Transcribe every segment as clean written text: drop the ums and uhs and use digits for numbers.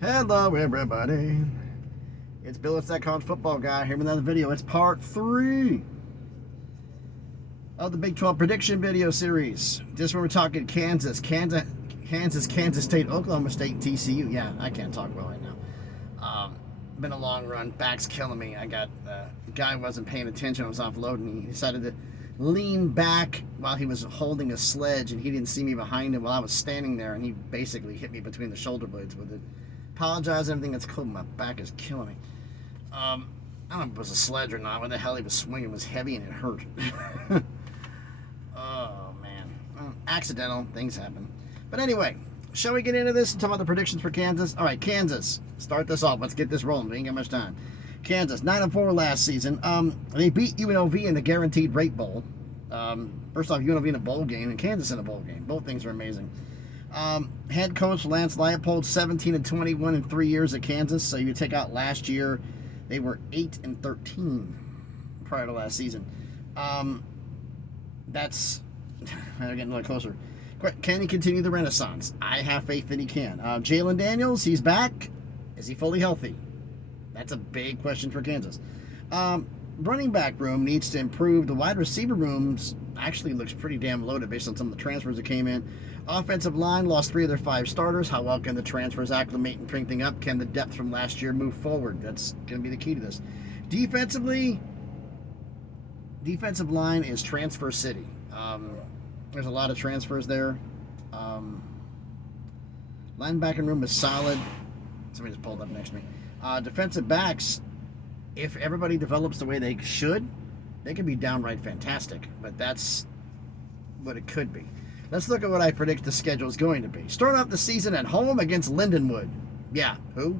Hello, everybody. It's Bill. It's that college football guy here with another video. It's part 3 of the Big 12 prediction video series. This one we're talking Kansas State, Oklahoma State, and TCU. Yeah, I can't talk well right now. Been a long run. Back's killing me. I got guy wasn't paying attention. I was offloading. He decided to lean back while he was holding a sledge, and he didn't see me behind him while I was standing there, and he basically hit me between the shoulder blades with it. Apologize, everything that's cool. My back is killing me. I don't know if it was a sledge or not. What the hell he was swinging was heavy and it hurt. Oh, man. Accidental. Things happen. But anyway, shall we get into this and talk about the predictions for Kansas? All right, Kansas. Start this off. Let's get this rolling. We ain't got much time. Kansas, 9-4 last season. They beat UNLV in the Guaranteed Rate Bowl. First off, UNLV in a bowl game and Kansas in a bowl game. Both things are amazing. Head coach Lance Leipold, 17-21 in 3 years at Kansas. So you take out last year, they were 8-13 prior to last season. That's they're getting a little closer. Can he continue the renaissance? I have faith that he can. Jalen Daniels, he's back. Is he fully healthy? That's a big question for Kansas. Running back room needs to improve. The wide receiver rooms actually looks pretty damn loaded based on some of the transfers that came in. Offensive line lost 3 of their 5 starters. How well can the transfers acclimate and bring things up? Can the depth from last year move forward? That's going to be the key to this. Defensively, defensive line is transfer city. There's a lot of transfers there. Linebacker room is solid. Somebody just pulled up next to me. Defensive backs, if everybody develops the way they should, they could be downright fantastic. But that's what it could be. Let's look at what I predict the schedule is going to be. Start off the season at home against Lindenwood. Yeah, who?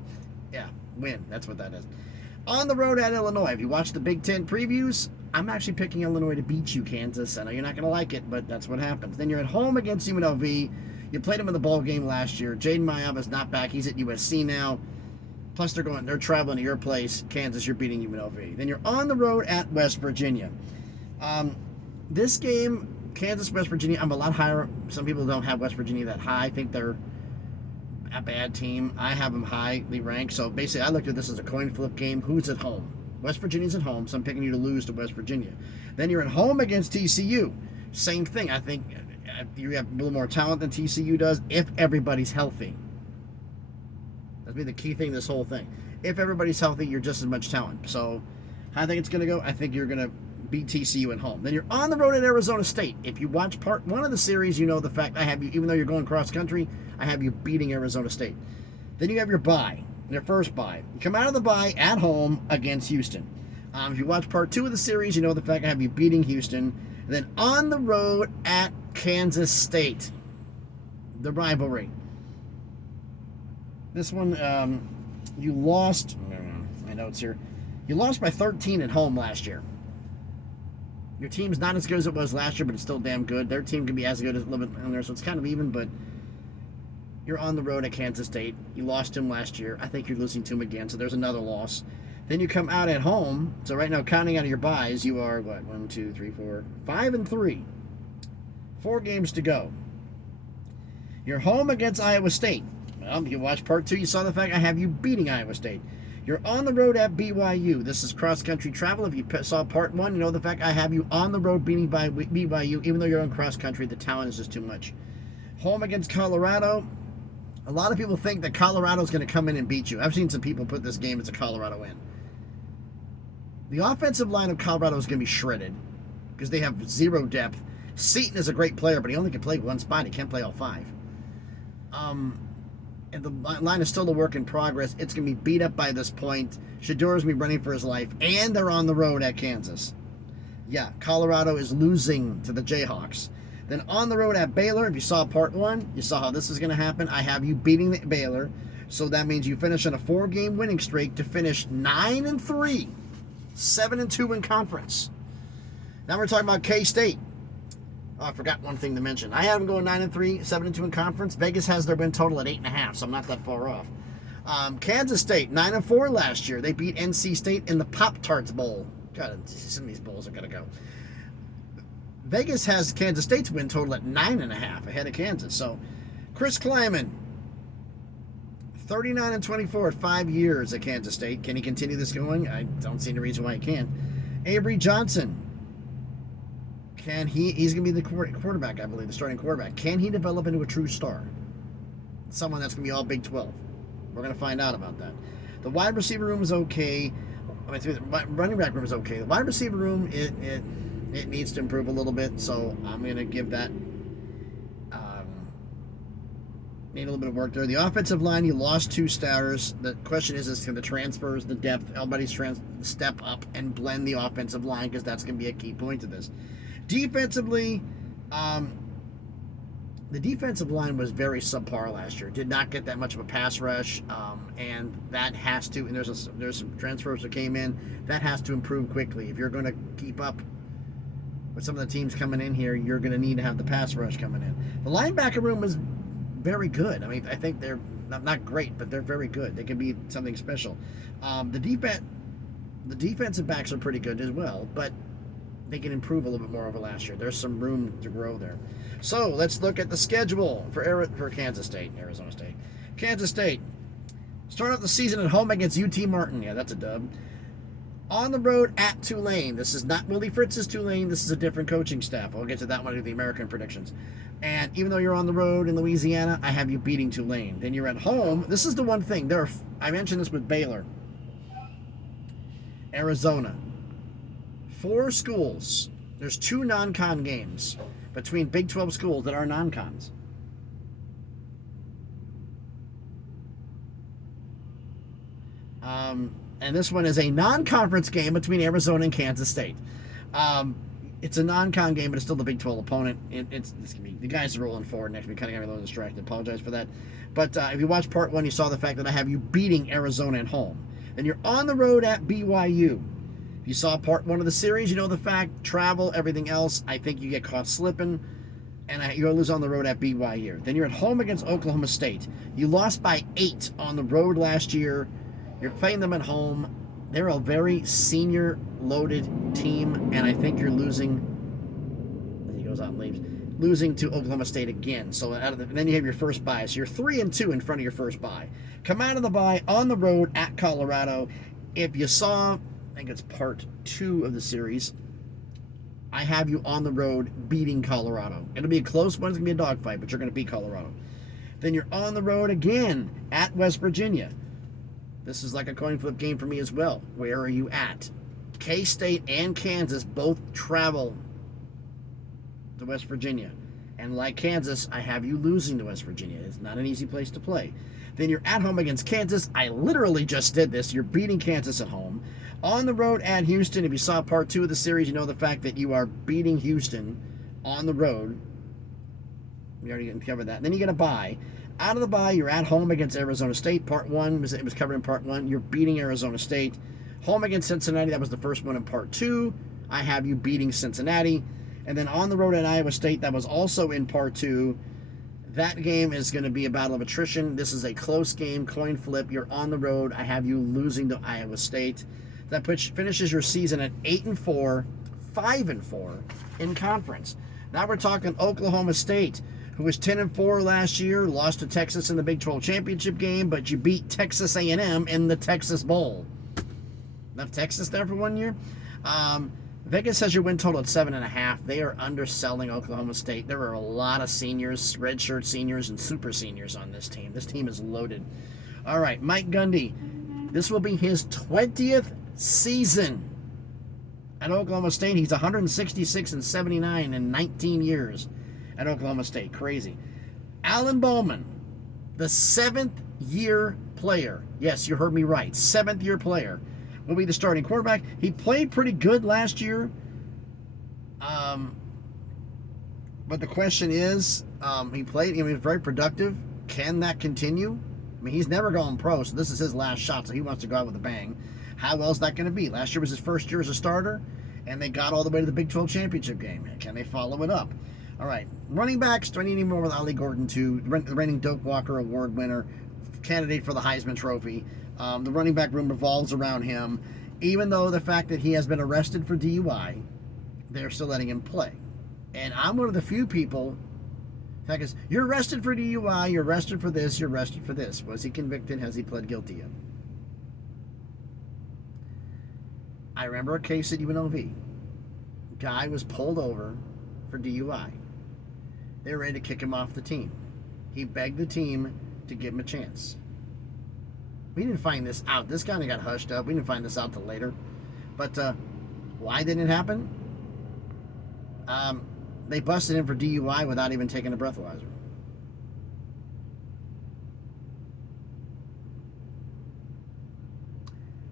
Yeah, win. That's what that is. On the road at Illinois. If you watch the Big Ten previews, I'm actually picking Illinois to beat you, Kansas. I know you're not going to like it, but that's what happens. Then you're at home against UNLV. You played him in the ball game last year. Jaden Mayava's not back. He's at USC now. Plus, they're traveling to your place. Kansas, you're beating UNLV. Then you're on the road at West Virginia. This game, Kansas, West Virginia, I'm a lot higher. Some people don't have West Virginia that high. I think they're a bad team. I have them highly ranked. So basically, I looked at this as a coin flip game. Who's at home? West Virginia's at home, so I'm picking you to lose to West Virginia. Then you're at home against TCU. Same thing. I think you have a little more talent than TCU does if everybody's healthy. That'd be the key thing, this whole thing. If everybody's healthy, you're just as much talent. So how I think it's going to go, I think you're going to beat TCU at home. Then you're on the road at Arizona State. If you watch part 1 of the series, you know the fact I have you, even though you're going cross country, I have you beating Arizona State. Then you have your bye, your first bye. You come out of the bye at home against Houston. If you watch part 2 of the series, you know the fact I have you beating Houston. And then on the road at Kansas State, the rivalry. This one, you lost, my notes here, you lost by 13 at home last year. Your team's not as good as it was last year, but it's still damn good. Their team can be as good as a little bit in there, so it's kind of even, but you're on the road at Kansas State. You lost to him last year. I think you're losing to him again, so there's another loss. Then you come out at home. So right now, counting out of your buys, you are, 1, 2, 3, 4, 5-3. 4 games to go. You're home against Iowa State. Well, you watched part 2, you saw the fact I have you beating Iowa State. You're on the road at BYU. This is cross-country travel. If you saw part 1, you know the fact I have you on the road beating BYU. Even though you're on cross-country, the talent is just too much. Home against Colorado. A lot of people think that Colorado's going to come in and beat you. I've seen some people put this game as a Colorado win. The offensive line of Colorado is going to be shredded because they have 0 depth. Seton is a great player, but he only can play one spot. He can't play all 5. And the line is still a work in progress. It's going to be beat up by this point. Shador's going to be running for his life, and they're on the road at Kansas. Yeah, Colorado is losing to the Jayhawks. Then on the road at Baylor, if you saw part 1, you saw how this is going to happen. I have you beating the Baylor, so that means you finish on a 4-game winning streak to finish 9-3, 7-2 in conference. Now we're talking about K-State. Oh, I forgot one thing to mention. I have them going 9-3, 7-2 in conference. Vegas has their win total at 8.5, so I'm not that far off. Kansas State, 9-4 last year. They beat NC State in the Pop-Tarts Bowl. God, some of these bowls are going to go. Vegas has Kansas State's win total at 9.5 ahead of Kansas. So, Chris Kleiman, 39-24 at 5 years at Kansas State. Can he continue this going? I don't see any reason why he can't. Avery Johnson. He's going to be the quarterback, I believe, the starting quarterback. Can he develop into a true star? Someone that's going to be all Big 12. We're going to find out about that. The wide receiver room is okay. The running back room is okay. The wide receiver room, it needs to improve a little bit, so I'm going to give that need a little bit of work there. The offensive line, you lost 2 starters. The question is can the transfers, the depth, everybody's step up and blend the offensive line, because that's going to be a key point to this. Defensively, the defensive line was very subpar last year. Did not get that much of a pass rush, and that has to. And there's some transfers that came in. That has to improve quickly if you're going to keep up with some of the teams coming in here. You're going to need to have the pass rush coming in. The linebacker room is very good. I mean, I think they're not great, but they're very good. They can be something special. The defensive backs are pretty good as well, but they can improve a little bit more over last year. There's some room to grow there. So let's look at the schedule for Kansas State, Arizona State. Kansas State, start off the season at home against UT Martin. Yeah, that's a dub. On the road at Tulane. This is not Willie Fritz's Tulane. This is a different coaching staff. I'll get to that one in the American predictions. And even though you're on the road in Louisiana, I have you beating Tulane. Then you're at home. This is the one thing. I mentioned this with Baylor. Arizona. 4 schools. There's 2 non-con games between Big 12 schools that are non-cons. And this one is a non-conference game between Arizona and Kansas State. It's a non-con game, but it's still the Big 12 opponent. It's gonna be, the guys are rolling forward next. We kind of got me a little distracted. Apologize for that. But if you watch part 1, you saw the fact that I have you beating Arizona at home. Then you're on the road at BYU. If you saw part 1 of the series, you know the fact, travel, everything else. I think you get caught slipping, and you're going to lose on the road at BYU. Then you're at home against Oklahoma State. You lost by 8 on the road last year. You're playing them at home. They're a very senior-loaded team, and I think you're losing. He goes out and leaves. Losing to Oklahoma State again. So then you have your first bye. So you're 3-2 in front of your first bye. Come out of the bye on the road at Colorado. If you saw, I think it's part 2 of the series, I have you on the road beating Colorado. It'll be a close one. It's going to be a dogfight, but you're going to beat Colorado. Then you're on the road again at West Virginia. This is like a coin flip game for me as well. Where are you at? K-State and Kansas both travel to West Virginia. And like Kansas, I have you losing to West Virginia. It's not an easy place to play. Then you're at home against Kansas. I literally just did this. You're beating Kansas at home. On the road at Houston. If you saw part 2 of the series, you know the fact that you are beating Houston on the road. We already covered that. Then you get a bye. Out of the bye, you're at home against Arizona State. Part 1, it was covered in part 1. You're beating Arizona State. Home against Cincinnati, that was the first one in part 2. I have you beating Cincinnati. And then on the road at Iowa State, that was also in part 2. That game is going to be a battle of attrition. This is a close game, coin flip. You're on the road. I have you losing to Iowa State. That finishes your season at 8-4, 5-4 in conference. Now we're talking Oklahoma State, who was 10-4 last year, lost to Texas in the Big 12 championship game, but you beat Texas A&M in the Texas Bowl. Left Texas there for 1 year. Vegas has your win total at 7.5. They are underselling Oklahoma State. There are a lot of seniors, redshirt seniors, and super seniors on this team. This team is loaded. All right, Mike Gundy. This will be his 20th season at Oklahoma State. He's 166-79 in 19 years at Oklahoma State. Crazy. Alan Bowman, the 7th-year player. Yes, you heard me right. 7th-year player will be the starting quarterback. He played pretty good last year. But the question is, he was very productive. Can that continue? I mean, he's never gone pro, so this is his last shot, so he wants to go out with a bang. How well is that going to be? Last year was his first year as a starter, and they got all the way to the Big 12 championship game. Can they follow it up? All right, running backs, do I need any more with Ali Gordon, too? The reigning Doak Walker Award winner, candidate for the Heisman Trophy. The running back room revolves around him. Even though the fact that he has been arrested for DUI, they're still letting him play. And I'm one of the few people Fact is, you're arrested for DUI, you're arrested for this, you're arrested for this. Was he convicted? Has he pled guilty yet? I remember a case at UNLV. Guy was pulled over for DUI. They were ready to kick him off the team. He begged the team to give him a chance. We didn't find this out. This kind of got hushed up. We didn't find this out till later. But why didn't it happen? They busted him for DUI without even taking a breathalyzer.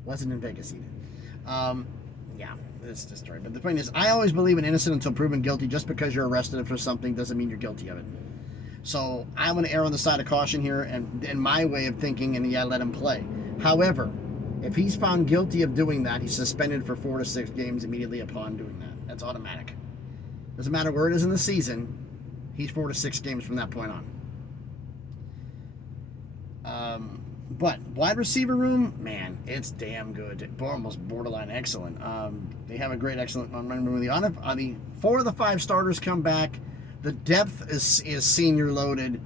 Wasn't in Vegas either. Yeah, this is the story. But the point is, I always believe in innocent until proven guilty. Just because you're arrested for something doesn't mean you're guilty of it. So I'm going to err on the side of caution here, and in my way of thinking, and yeah, let him play. However, if he's found guilty of doing that, he's suspended for 4 to 6 games immediately upon doing that. That's automatic. Doesn't matter where it is in the season, he's 4 to 6 games from that point on. But wide receiver room, man, it's damn good. Almost borderline excellent. They have a great, excellent run room. On the 4 of the 5 starters come back. The depth is senior loaded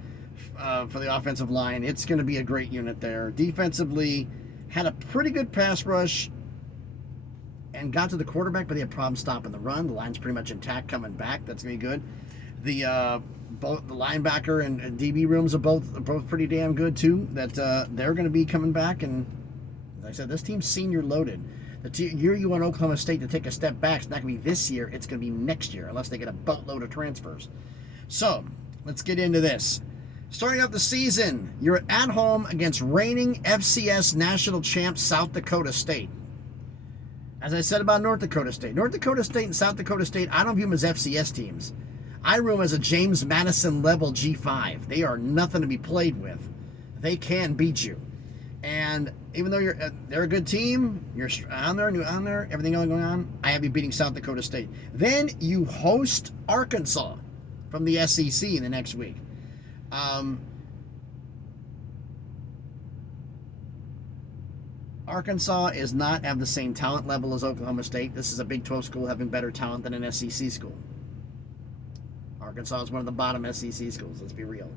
for the offensive line. It's going to be a great unit there. Defensively, had a pretty good pass rush and got to the quarterback, but they had problems stopping the run. The line's pretty much intact coming back. That's going to be good. Both the linebacker and DB rooms are both pretty damn good too. That they're going to be coming back, and like I said, this team's senior loaded. The year you want Oklahoma State to take a step back, it's not going to be this year. It's going to be next year, unless they get a boatload of transfers. So let's get into this. Starting off the season, you're at home against reigning FCS national champs South Dakota State. As I said about North Dakota State and South Dakota State, I don't view them as FCS teams. I view them as a James Madison level G5. They are nothing to be played with. They can beat you. And even though they're a good team, you're on there, everything going on, I have you beating South Dakota State. Then you host Arkansas from the SEC in the next week. Arkansas is not at the same talent level as Oklahoma State. This is a Big 12 school having better talent than an SEC school. Arkansas is one of the bottom SEC schools, let's be real.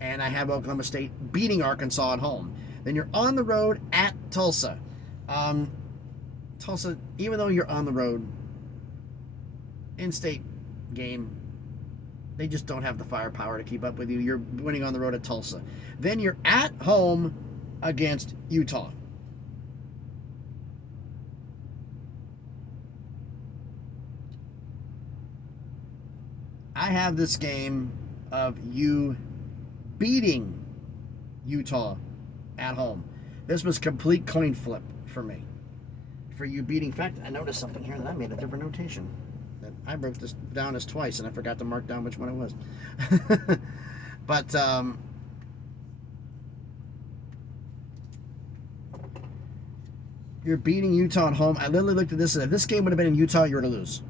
And I have Oklahoma State beating Arkansas at home. Then you're on the road at Tulsa. Tulsa, even though you're on the road, in-state game, they just don't have the firepower to keep up with you. You're winning on the road at Tulsa. Then you're at home against Utah. I have this game of you beating Utah at home. This was complete coin flip for me. For you beating, in fact, I noticed something here that I made a different notation. That I broke this down as twice, and I forgot to mark down which one it was. But you're beating Utah at home. I literally looked at this and if this game would have been in Utah, you're to lose.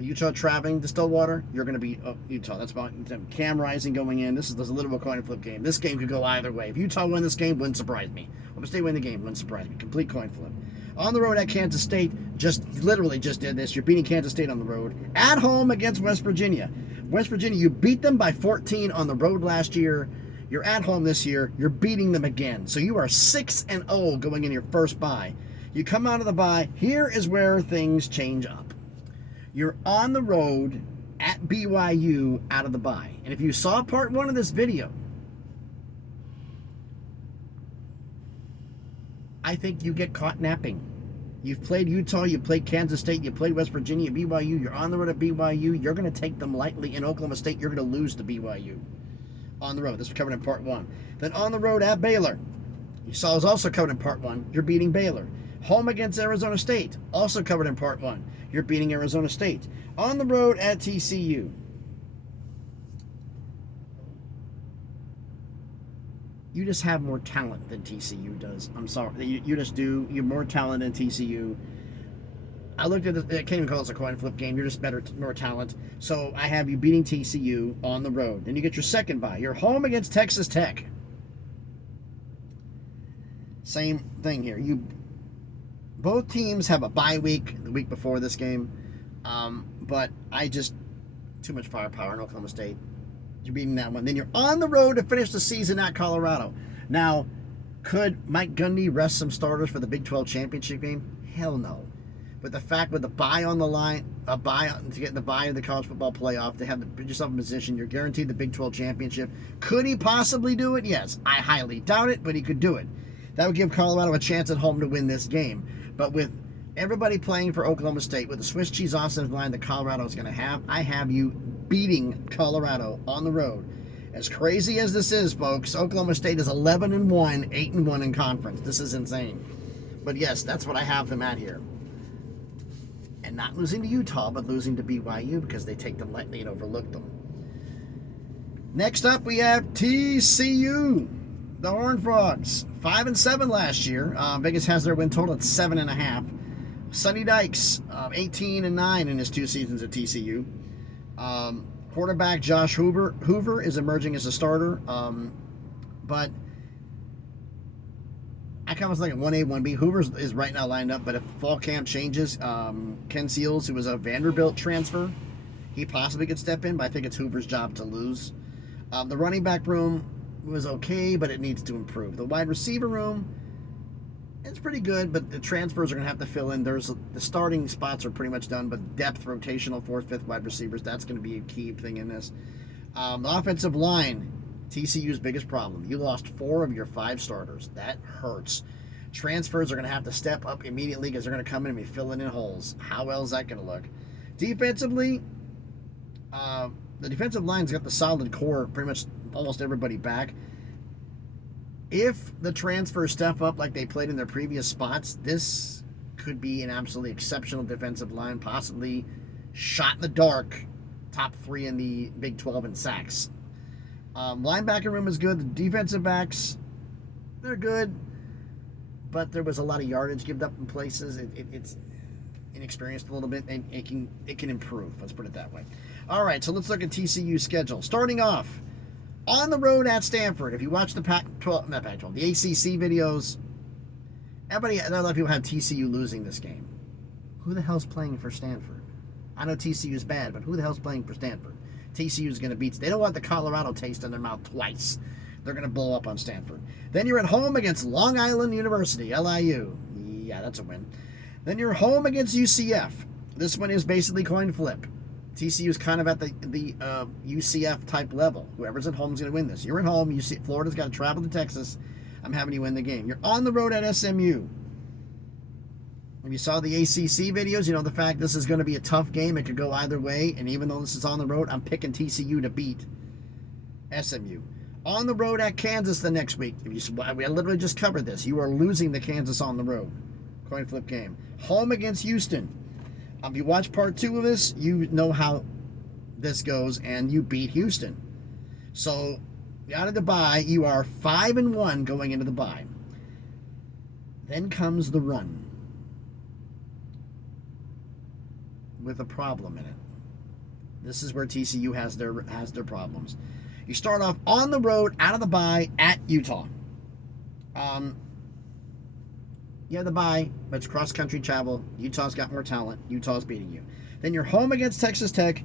Utah traveling to Stillwater, you're going to beat Utah. That's about Cam Rising going in. This is a little bit of a coin flip game. This game could go either way. If Utah win this game, wouldn't surprise me. Oklahoma State win the game, wouldn't surprise me. Complete coin flip. On the road at Kansas State, literally just did this. You're beating Kansas State on the road. At home against West Virginia. West Virginia, you beat them by 14 on the road last year. You're at home this year. You're beating them again. So you are 6-0 going in your first bye. You come out of the bye. Here is where things change up. You're on the road at BYU out of the bye. And if you saw part 1 of this video, I think you get caught napping. You've played Utah, you played Kansas State, you played West Virginia, BYU. You're on the road at BYU. You're going to take them lightly. In Oklahoma State, you're going to lose to BYU on the road. This was covered in part 1. Then on the road at Baylor. You saw it was also covered in part 1. You're beating Baylor. Home against Arizona State, also covered in part 1. You're beating Arizona State. On the road at TCU. You just have more talent than TCU does. I'm sorry. You just do. You're more talent than TCU. I looked at this. I can't even call this a coin flip game. You're just more talent. So I have you beating TCU on the road. Then you get your second bye. You're home against Texas Tech. Same thing here. Both teams have a bye week the week before this game, but too much firepower in Oklahoma State. You're beating that one. Then you're on the road to finish the season at Colorado. Now, could Mike Gundy rest some starters for the Big 12 championship game? Hell no. But the fact with the bye on the line, to get the bye in the college football playoff, to have to put yourself in position, you're guaranteed the Big 12 championship. Could he possibly do it? Yes. I highly doubt it, but he could do it. That would give Colorado a chance at home to win this game. But with everybody playing for Oklahoma State, with the Swiss cheese offensive line that Colorado is going to have, I have you beating Colorado on the road. As crazy as this is, folks, Oklahoma State is 11-1, 8-1 in conference. This is insane. But yes, that's what I have them at here. And not losing to Utah, but losing to BYU because they take them lightly and overlook them. Next up, we have TCU. The Horned Frogs, 5-7 last year. Vegas has their win total at 7.5. Sonny Dykes, 18-9 in his 2 seasons at TCU. Quarterback Josh Hoover is emerging as a starter, but I kind of was like 1A, 1B. Hoover is right now lined up, but if fall camp changes, Ken Seals, who was a Vanderbilt transfer, he possibly could step in, but I think it's Hoover's job to lose. The running back room was okay, but it needs to improve. The wide receiver room, it's pretty good, but the transfers are going to have to fill in. The starting spots are pretty much done, but depth, rotational, 4th, 5th wide receivers, that's going to be a key thing in this. The offensive line, TCU's biggest problem. You lost 4 of your 5 starters. That hurts. Transfers are going to have to step up immediately because they're going to come in and be filling in holes. How well is that going to look? Defensively, the defensive line's got the solid core, pretty much almost everybody back. If the transfers step up like they played in their previous spots, this could be an absolutely exceptional defensive line, possibly shot in the dark, top 3 in the Big 12 in sacks. Linebacker room is good. The defensive backs, they're good, but there was a lot of yardage given up in places. It's inexperienced a little bit, and it can improve. Let's put it that way. All right, so let's look at TCU's schedule. Starting off, on the road at Stanford. If you watch the Pac-12, not Pac-12, the ACC videos, a lot of people have TCU losing this game. Who the hell's playing for Stanford? I know TCU's bad, but who the hell's playing for Stanford? TCU's going to beat. They don't want the Colorado taste in their mouth twice. They're going to blow up on Stanford. Then you're at home against Long Island University, LIU. Yeah, that's a win. Then you're home against UCF. This one is basically coin flip. TCU is kind of at the UCF type level. Whoever's at home is going to win this. You're at home. Florida's got to travel to Texas. I'm having you win the game. You're on the road at SMU. If you saw the ACC videos, you know the fact this is going to be a tough game. It could go either way. And even though this is on the road, I'm picking TCU to beat SMU. On the road at Kansas the next week. We literally just covered this. You are losing the Kansas on the road. Coin flip game. Home against Houston. If you watch part 2 of this, you know how this goes, and you beat Houston. So, out of the bye, you are 5-1 going into the bye. Then comes the run with a problem in it. This is where TCU has their problems. You start off on the road, out of the bye, at Utah. You have the bye, but it's cross-country travel. Utah's got more talent. Utah's beating you. Then you're home against Texas Tech.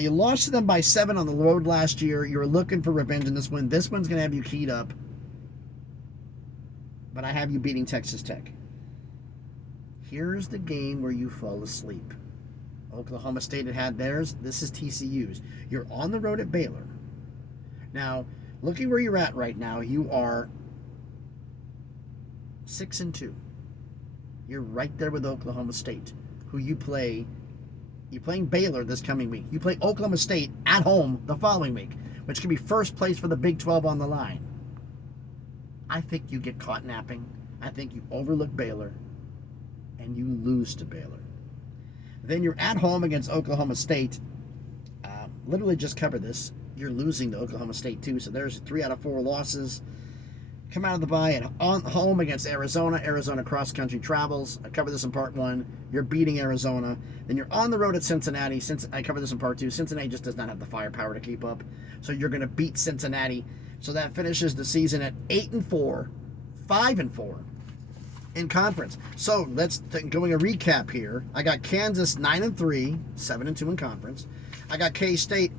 You lost to them by 7 on the road last year. You're looking for revenge in this one. This one's going to have you keyed up. But I have you beating Texas Tech. Here's the game where you fall asleep. Oklahoma State had theirs. This is TCU's. You're on the road at Baylor. Now, looking where you're at right now, you are 6-2. You're right there with Oklahoma State, who you play. You're playing Baylor this coming week. You play Oklahoma State at home the following week, which could be first place for the Big 12 on the line. I think you get caught napping. I think you overlook Baylor, and you lose to Baylor. Then you're at home against Oklahoma State. Literally just covered this. You're losing to Oklahoma State too, so there's 3 out of 4 losses. Come out of the bye and on home against Arizona. Arizona cross-country travels. I covered this in part 1. You're beating Arizona. Then you're on the road at Cincinnati. I covered this in part 2. Cincinnati just does not have the firepower to keep up. So you're going to beat Cincinnati. So that finishes the season at 8-4, 5-4 in conference. So let's going a recap here. I got Kansas 9-3, 7-2 in conference. I got K-State.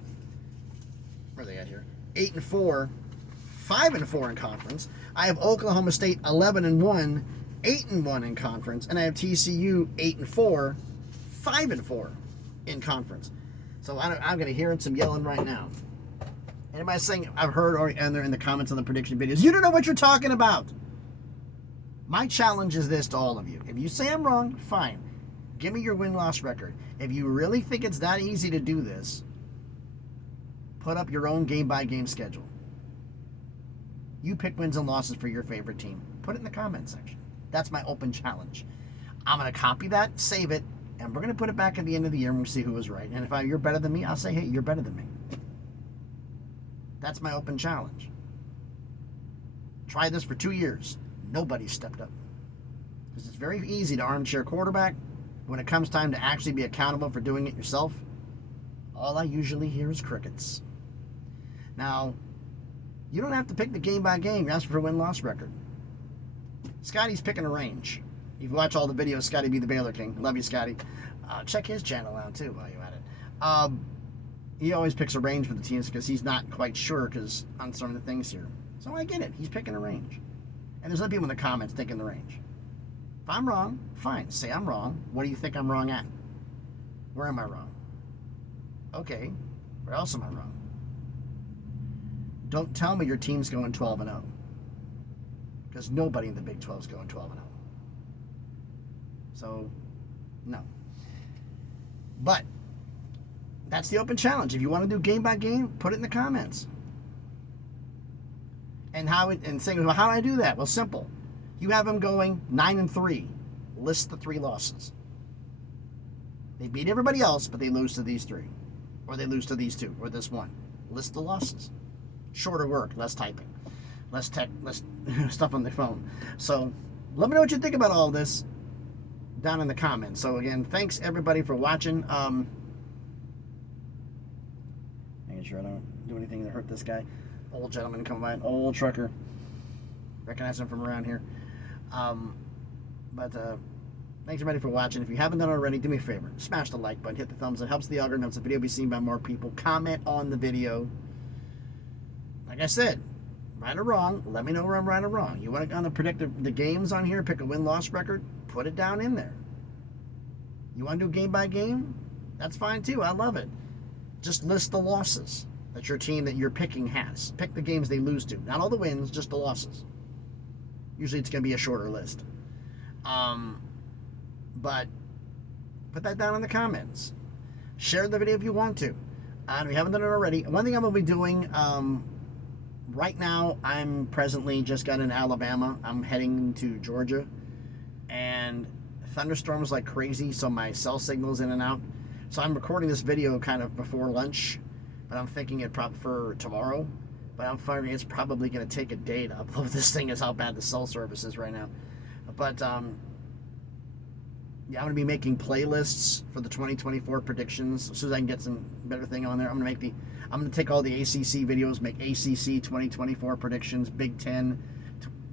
Where are they at here? 8-4, 5-4 in conference. I have Oklahoma State 11-1, 8-1 in conference, and I have TCU 8-4, 5-4 in conference. So I'm going to hear some yelling right now. Anybody saying I've heard or and they're in the comments on the prediction videos, you don't know what you're talking about. My challenge is this to all of you. If you say I'm wrong, fine. Give me your win-loss record. If you really think it's that easy to do this, put up your own game-by-game schedule. You pick wins and losses for your favorite team. Put it in the comment section. That's my open challenge. I'm going to copy that, save it, and we're going to put it back at the end of the year and we'll see who was right. And if you're better than me, I'll say, hey, you're better than me. That's my open challenge. Try this for 2 years. Nobody stepped up. Because it's very easy to armchair quarterback. When it comes time to actually be accountable for doing it yourself, all I usually hear is crickets. Now, you don't have to pick the game by game. You're asking for a win-loss record. Scotty's picking a range. If you watch all the videos, Scotty be the Baylor King. Love you, Scotty. Check his channel out, too, while you're at it. He always picks a range for the teams because he's not quite sure because on some of the things here. So I get it. He's picking a range. And there's other people in the comments taking the range. If I'm wrong, fine. Say I'm wrong. What do you think I'm wrong at? Where am I wrong? Okay. Where else am I wrong? Don't tell me your team's going 12-0. Because nobody in the Big 12 is going 12-0. So, no. But that's the open challenge. If you want to do game by game, put it in the comments. And saying, well, how do I do that? Well, simple. You have them going 9-3. List the 3 losses. They beat everybody else, but they lose to these 3. Or they lose to these 2, or this 1. List the losses. Shorter work, less typing. Less stuff on the phone. So, let me know what you think about all this down in the comments. So, again, thanks everybody for watching. Making sure I don't do anything to hurt this guy. Old gentleman coming by, an old trucker. Recognize him from around here. Thanks everybody for watching. If you haven't done it already, do me a favor. Smash the like button, hit the thumbs up. It helps the algorithm, helps the video be seen by more people. Comment on the video. Like I said, right or wrong, let me know where I'm right or wrong. You want to predict the games on here, pick a win-loss record, put it down in there. You want to do game by game? That's fine too. I love it. Just list the losses that your team that you're picking has. Pick the games they lose to. Not all the wins, just the losses. Usually it's going to be a shorter list. But put that down in the comments. Share the video if you want to. And if you haven't done it already, one thing I'm going to be doing, right now I'm presently just got in Alabama. I'm heading to Georgia. And thunderstorms like crazy, so my cell signal's in and out. So I'm recording this video kind of before lunch. But I'm thinking it probably for tomorrow. But I'm finding it's probably going to take a day to upload this thing, is how bad the cell service is right now. But, yeah, I'm going to be making playlists for the 2024 predictions. As soon as I can get some better thing on there, I'm going to take all the ACC videos, make ACC 2024 predictions, Big 10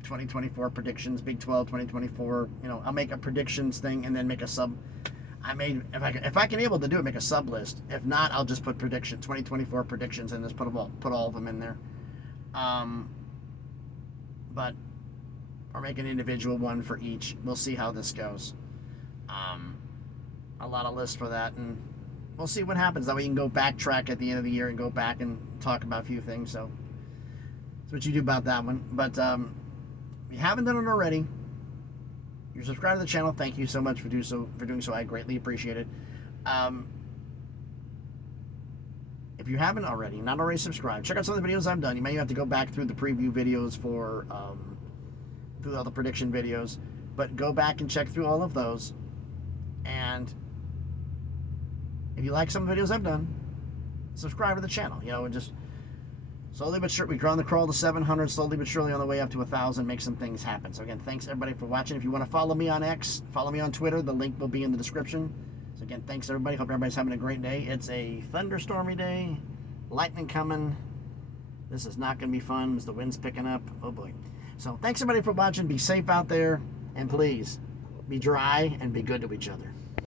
2024 predictions, Big 12 2024. You know, I'll make a predictions thing and then make a sub. If I can able to do it, make a sub list. If not, I'll just put 2024 predictions and just put all of them in there. Or make an individual one for each. We'll see how this goes. A lot of lists for that, and we'll see what happens. That way you can go backtrack at the end of the year and go back and talk about a few things. So that's what you do about that one. But if you haven't done it already, you're subscribed to the channel. Thank you so much for doing so. I greatly appreciate it. If you haven't already, not already subscribed, check out some of the videos I've done. You may have to go back through the preview videos for through all the prediction videos, but go back and check through all of those. And if you like some of the videos I've done, subscribe to the channel. You know, and just slowly but surely, we're on the crawl to 700, slowly but surely on the way up to 1,000, make some things happen. So again, thanks everybody for watching. If you want to follow me on X, follow me on Twitter, the link will be in the description. So again, thanks everybody. Hope everybody's having a great day. It's a thunderstormy day, lightning coming. This is not going to be fun as the wind's picking up. Oh boy. So thanks everybody for watching. Be safe out there, and please be dry and be good to each other.